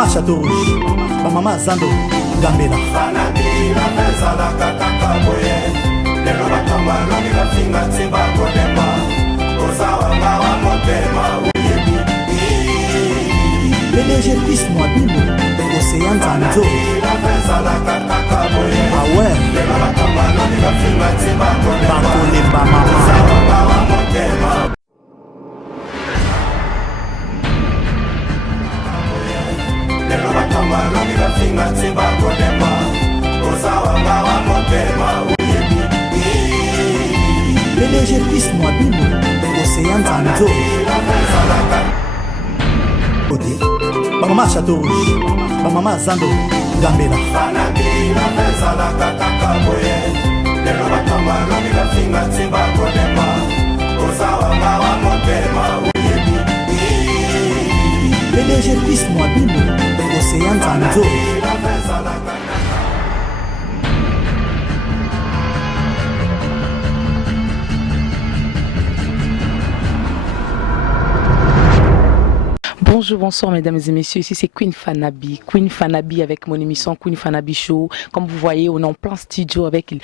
Maman Château Rouge, maman Zando, Gambela. PDG Pis Mwabibu, Océan Zanzo. Ah ouais. Bakolemba mama. PDG Pis Mwabibu, Océan Zanzo. Maman Château Rouge, maman Zando, Gambela. PDG Pis Mwabibu, Océan Zanzo. Bonjour, bonsoir mesdames et messieurs, ici c'est Queen Fanabi avec mon émission Queen Fanabi Show. Comme vous voyez, on est en plein studio avec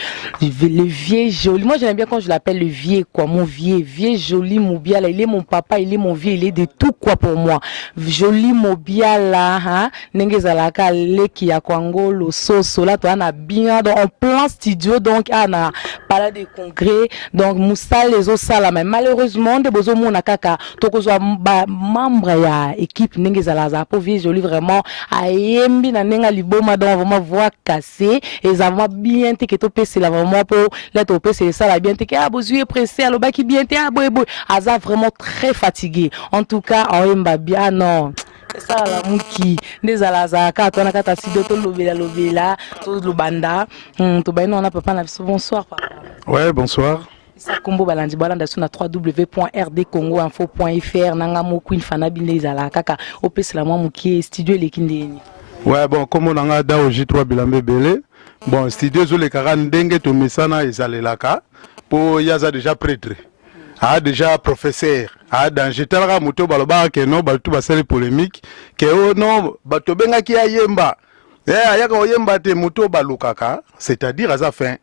le vieux joli. Moi j'aime bien quand je l'appelle le vieux quoi, mon vieux joli Mobiala. Il est mon papa, il est mon vieux, il est de tout quoi pour moi. Joli Mobiala, hein, Nengezalaka, Leki ya Kwango, le Soso, là toi on a bien donc en plein studio donc on a parlé de congrès donc Moussa les osala mais malheureusement de bozo mona kaka tokozwa membre ya équipe Nengezalaza pour vieux joli vraiment ayembi na nenga liboma donc vraiment voix cassée et ça va bien te que to pese là vraiment pour là to pese ça la bien te que ah bozu est pressé alors ba qui bien te ah boy aza vraiment très fatigué en tout cas oyemba bien non ça la muki Nengezalaza ka to na kata sido to lobela to lobanda to ba non na papa na bonsoir papa. Ouais, bonsoir. Ça combo balandi balanda sur na www.rdcongoinfo.fr nanga mo Queen Fanabi Nengezala kaka opes la moi muki studio lekindeni. Ouais, bon comme on a da au J3 Bilambe Belé. Bon, studio zo le kara ndenge to mesana ezalelaka po yaza déjà prêtre. A déjà professeur. A dans jetala moto baloba ke no baltu basali polémique ke oh non bato benga ki ayemba. Ayaka oyemba te moto balukaka, c'est-à-dire à sa fin.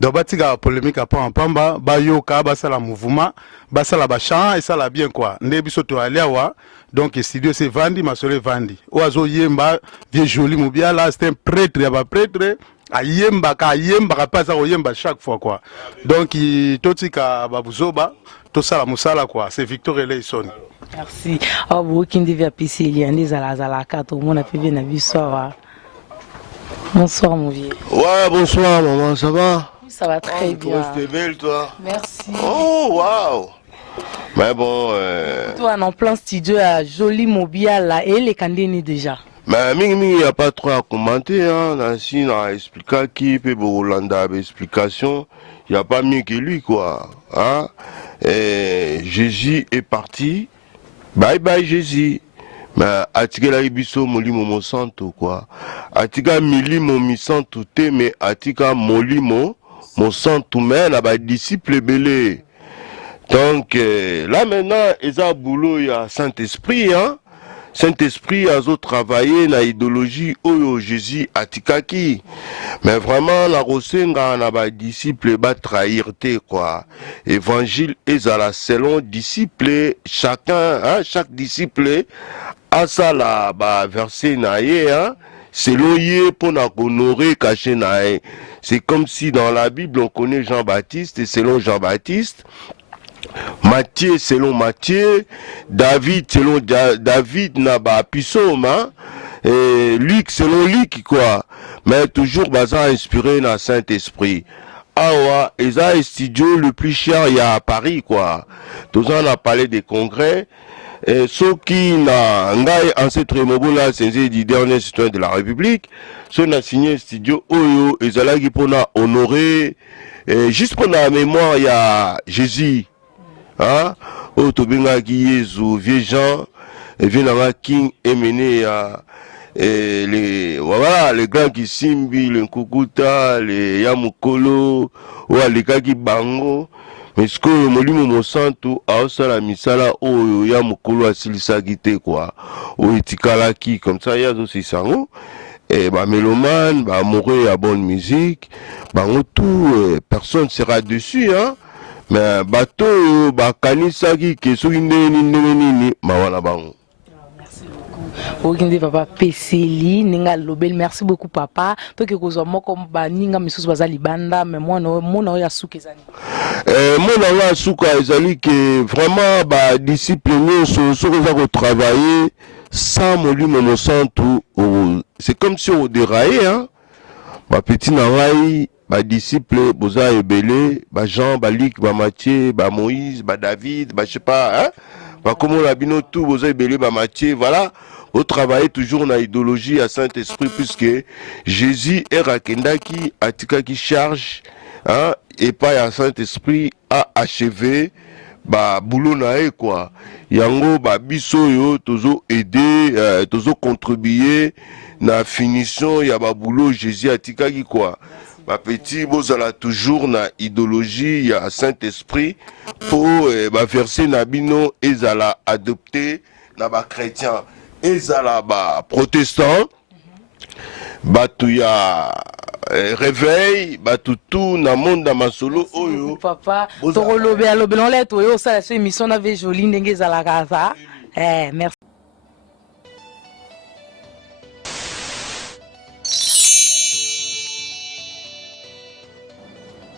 Donc batika polémique à pamba ba yoka ba sala mouvement ba sala ba chant et ça la bien quoi nde biso to aliawa donc studio c'est vandi masole vandi oazo yemba vieux joli Mobiala c'est un prêtre ya ba prêtre ayemba ka pas ça oyemba chaque fois quoi donc totika babuzoba to sala musala quoi c'est Victor Eleison. Merci. Oh bo kindi via PC il y a des ala ka to mona pe bien na biso. Bonsoir mon vieux. Ouais, bonsoir maman, ça va? Ça va très bien. Tu es belle, toi. Merci. Oh, waouh. Mais bon... Toi, en plein studio, à joli Mobiala et les candidats déjà. Mais il n'y a pas trop à commenter. Hein. Nancy a expliqué qui peut Rolanda explication. Il n'y a pas mieux que lui, quoi. Hein? Et Jésus est parti. Bye bye, Jésus. Mais atika la ibiso molimo mo santo quoi. Atika milimo mi santo te mais atika molimo mon santo mais na ba disciple belé. Donc là maintenant ils a boulot il y a Saint-Esprit hein. Saint-Esprit a zo travailler na idéologie oyo Jésus atikaki. Mais vraiment la rosenga na ba disciple ba trahir te quoi. Évangile ezala selon disciple chacun hein, chaque disciple a ça là ba verset naïe hein. Selon yé pour honorer caché naïe. C'est comme si dans la Bible on connaît Jean-Baptiste et selon Jean-Baptiste Matthieu selon Matthieu, David selon David n'a pas psaume, hein? Et Luc selon Luc quoi. Mais toujours basé inspiré dans Saint-Esprit. Ah ouais, et ça est studio le plus cher il y a à Paris quoi. Tous on a parlé des congrès. Et ceux qui n'a ngai ancêtre mobola c'est du dernier citoyen de la République, ceux qui a signé studio Oyo et ça là qui pour honorer juste pour la mémoire il y a Jésus. Hein? Otobenga qui Yesu vieux Jean et vient King Emene à les voilà les grands qui Simbi les Kukuta les Yamukolo ou les Kaki Bango mais ce que molimo mosantu aosala misala oyo ya mokolo asilisaki te quoi oyo etikalaki comme ça ya azosisa yango bamélomane baamoureux ya bonne musique bango tout personne sera dessus hein? Mais bato oyo bakanisaki ke soki ndenge nini mawa na bango. Okinde papa Peseli ninga lobel merci beaucoup papa to ke kozwa moko ba ninga misusu baza libanda mais mona ya suka ezali mona ya suka ezali ke vraiment ba disciple nyonso soki za ko travailler sans molimo mosantu c'est comme si on déraillait hein ba petit na ngai ba disciple boza ebele ba Jean ba Luc ba Matthieu ba Moïse ba David ba je sais pas hein ba comment la bino tout boza ebele ba Matthieu voilà. Au travail toujours dans l'idéologie à Saint-Esprit puisque Jésus est rakendaki atika qui charge hein, et pas à Saint-Esprit a achevé ba boulot nae quoi yango ba biso yo tozo aider tozo contribuer na finition ya ba boulot Jésus atika qui quoi ba petit bozala toujours na idéologie ya Saint-Esprit pour ba verser na bino ezala adopté na ba chrétien ezala ba protestant batu ya réveil batu tout na monde na masolo oyo papa to lobe alobe non let oyo ça c'est émission na ve jolie ndenge ezala kaza merci.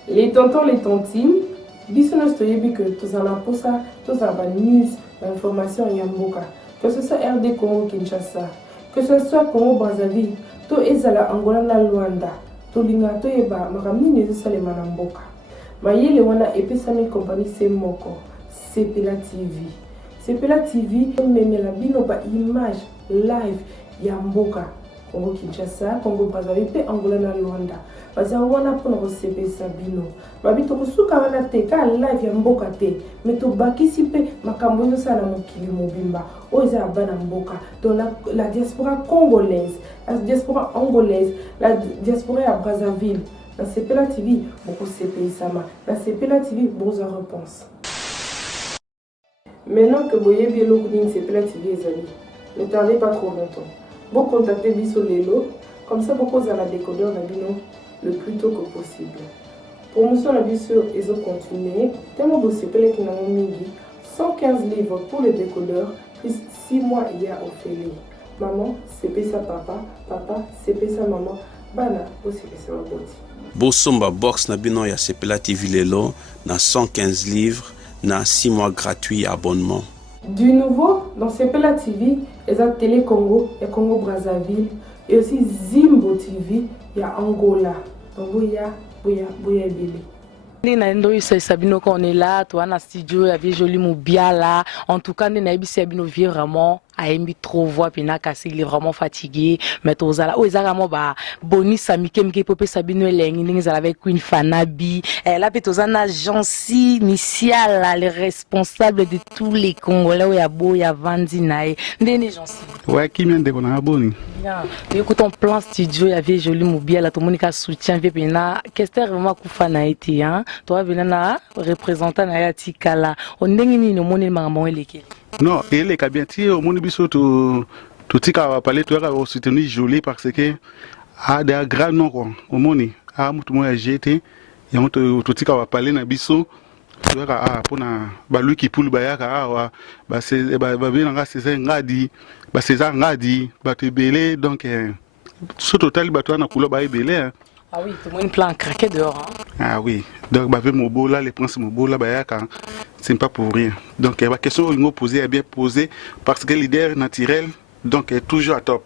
Les tontons, les tontines, biso nos toyebi que tous en aposa, tous en ba news, information yamboka. Que ce soit RD Congo Kinshasa, que ce soit Congo Brazzaville, to ezala Angola na Luanda, to linga to yeba makamni nezo salema na mboka. Mayele wana epesami compagnie Semoko, Sepela TV. Sepela TV memela bino ba image live ya mboka Congo Kinshasa, Congo Brazzaville pe Angola na Luanda. Baza wana pona ko sepesa bino. Babito kusuka wana te ka live ya mboka te. Meto bakisi pe makambo yo sala mokili mobimba. Oza bana mboka. Dans la diaspora congolaise, la diaspora angolaise, la diaspora à Brazzaville. Dans Sepela TV, beaucoup sepesa ma. Dans Sepela TV, bonne réponse. Maintenant que boye bien l'ouvrir Sepela TV ezali. Ne tardez pas trop longtemps. Vous contactez Biso Lelo, comme ça beaucoup à la décodeur na bino le plus tôt que possible. Promotion la Biso ezo continuer. Tellement beau Sepela qui n'a mingi 115 livres pour le décodeur, plus 6 mois il y a Ophélie. Maman, c'est ça papa, papa, c'est ça maman. Bana, aussi c'est ça boti. Bosomba box na bino ya Sepela TV Lelo na 115 livres na 6 mois gratuits abonnement. Du nouveau dans Sepela TV, il y a Télé Congo, il y a Congo Brazzaville et aussi Zimbo TV, il y a Angola. Donc il y a Bili. Sabino quand on est là, toi dans studio, il y avait joli Moubiala. En tout cas, on a Sabino vie vraiment a aimé trop voir pina kasi il est vraiment fatigué mais tozala o ezaka mo ba boni samike mike popé Sabino elengi ndingi zala avec Queen Fanabi là petozana agence initiale les responsables de tous les Congolais ya bo ya vandi nae ndene agence ouais qui mien de kona boni bien écoute en plan studio il y avait joli Mobia la tomonika soutien pena qu'est-ce vraiment kufa na été hein toi venir na représentant na ya tikala on ndenge ni no moni maman eleke. Non, il est bien tiré au monde biso tout tika va parler tout à soutenir joli parce que a des grands noms quoi au monde a mutu moya jeté ya mutu tika va parler na biso tu vois pour na ba lui qui poule ba yaka ba c'est ba bien nga c'est ngadi ba c'est ngadi ba te belé donc ce total ba toi na couleur ba belé. Ah oui, tout le monde plan craqué dehors. Hein? Ah oui, donc bah avec Mobola, les princes Mobola, bah c'est pas pour rien. Donc la question qu'ils m'ont posée est bien posée parce que l'idée naturelle donc est toujours à top.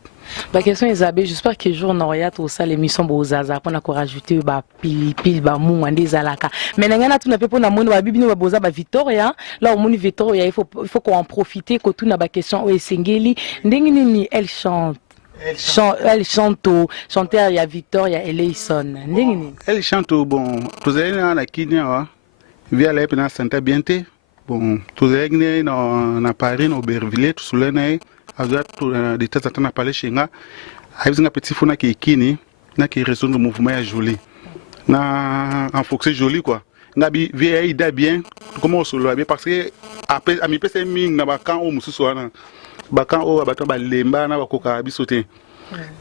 La question Isabelle, j'espère que jour n'aurait tout ça l'émission Bozaza pour nous rajouter bah pile bah mou des alaka. Mais n'engana tout n'a pas pour nous bah bibi nous Boza bah Victoria là au monde Victoria il faut qu'on en profite que tout n'a pas question au Sengeli ndengini elle chante. Elle chante chanteur il y a Victor il y a Eleison elle chante bon tous allez na Kenya via la pena Santa Biente bon tous allez na Paris na Aubervilliers tout cela na azat de temps en temps na parler chez nga avec un petit fona qui kini na qui raison du mouvement ya joli na en fonction joli quoi ngabi vie ida bien comment solo bien parce que après ami pese ming na ba kan o mususu wana ba kan o ba to ba lemba na ba koka bisote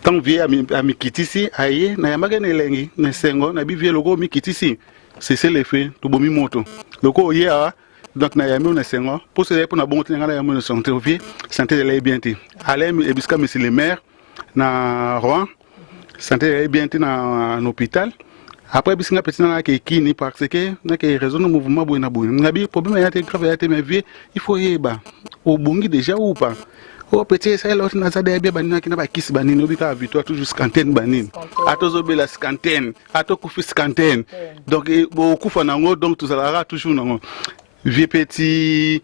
tant vie ami kitisi aye na yamaka ne lengi ne sengo na bi vie loko mi kitisi c'est l'effet to bomi moto loko ya donc na yami na sengo pour se pour na bon tinga na yami na santé vie santé de la bien ti ale mi ebiska monsieur le maire na Rouen santé de la bien ti na hôpital. Après, si on a un qui parce que na que raison de mouvement boina boina. Ngabi problème ya te grave ya te mais vie il faut yeba au bungi déjà ou pas. O petit ça l'autre na zade bien banina ki na ba kiss banini obika victoire toujours scanten banini. Ato zobela scanten, ato kufi scanten. Donc beaucoup fa nango donc tout ça toujours nango. Vie petit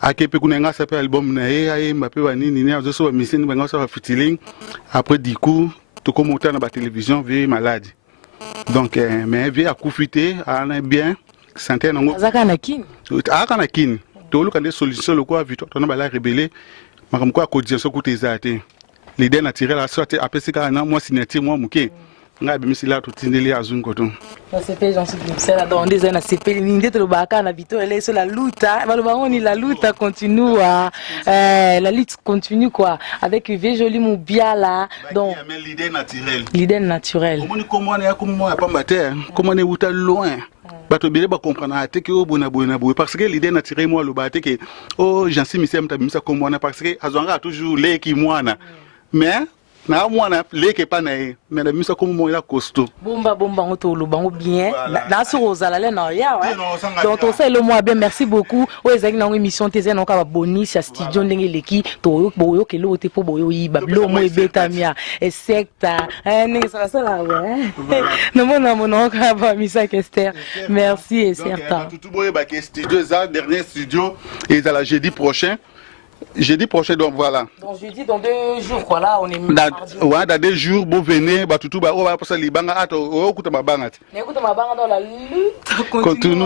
akepe kunenga ça peut album na e mbape banini ni azo so ba misini banga so ba fitiling. Après du coup tout comme na ba télévision vie malade. Donc mais vie à coufiter ana bien santé nango azaka na kini aka na kini to luka des solutions le quoi victoire to na bala rebelle makamko a cotisation côté zate l'idée naturelle a sorti apesika na moi signature moi muke nga bimisi la to tindeli azungo to na CP j'en suis c'est là dans des années CP l'idée de baka na vito elle est sur la lutte ni la lutte continue la lutte continue quoi avec vie joli mon bien là donc l'idée naturelle comment on est comme moi pas mater comment on est outa loin bato bele ba comprendre ate que o bona parce que l'idée naturelle moi le baté que oh j'en suis misem ta bimisa comme moi parce que azonga toujours les qui mwana mais na mwana leke pa na ye mais na misa comme moi la costaud bomba ngoto lo bango bien na so ozala le na ya donc on sait le moi bien merci beaucoup o ezaki na émission teze na ka bonus ya studio ndenge leki to boyo ke lo te po boyo yiba lo mo ebetamia et secta ndenge ça là ouais no mona ka ba misa Esther merci et certain tout boyo ba ke studio za dernier studio et à la jeudi prochain. Jeudi prochain, donc voilà. Donc jeudi dans 2 jours quoi là on est dans 2 jours vous venez ba tutu ba o ba passer libanga ato o kuta mabanga écoute mabanga dans la lutte continue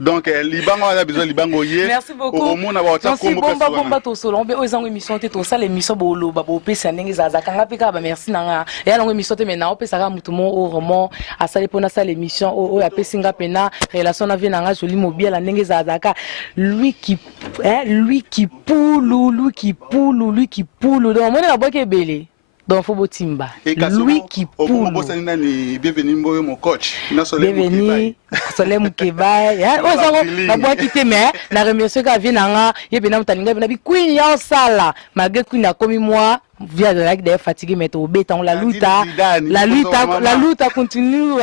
donc libanga on a besoin libanga yé merci beaucoup au monde ba ta kombo bomba to solo on ezango émission te to ça l'émission bolo ba bo pesa ndenge zaza kanga pika ba merci nanga ya longo émission te maintenant on pesa ka mutu mo o roman a sali pona ça l'émission o ya pesinga pena relation na vie nanga joli mobile la ndenge zaza ka lui qui poule donc on est la boîte est belle donc faut botimba lui qui poule bienvenue mon coach na bienvenue Soleil Mukeba ya ozango na boîte qui te mais na remercier ka vie nanga yebena mutalinga bena bi queen ya sala malgré queen a commis moi via de la fatigué mais to beta on la lutte continue